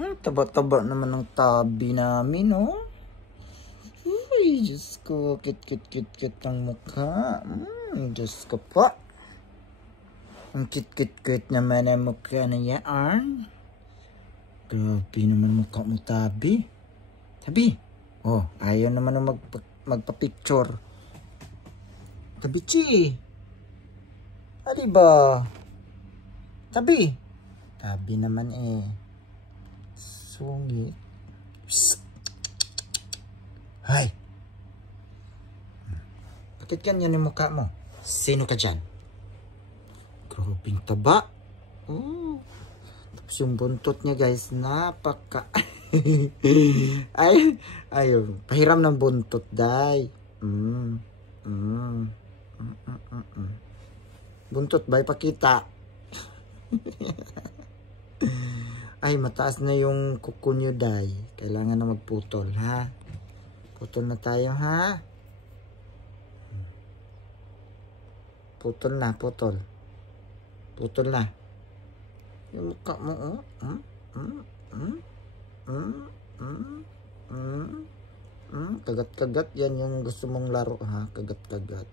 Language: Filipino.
Taba-taba naman ng tabi namin, oh. Uy, Diyos ko, kit-kit-kit-kit ng mukha. Diyos ko po. Ang kit-kit-kit naman ang mukha na yan. Grabe naman mukha mo, tabi. Tabi. Oh, ayaw naman na magpa-picture. Tabi, chi. Ano ba? Tabi. Tabi naman eh. Sungit. Hay. Bakit ganyan yung mukha mo? Sino ka dyan? Grabing taba. Tapos yung buntot niya, guys, napaka... Ayun. Pahiram ng buntot, day. Buntot ba? Ipakita. Ay, mataas na yung kuko nyo, day. Kailangan na magputol, ha? Putol na tayo, ha? Putol na, putol. Putol na. Yung mukha mo, oh. Kagat-kagat. Yan yung gusto mong laro, ha? Kagat-kagat.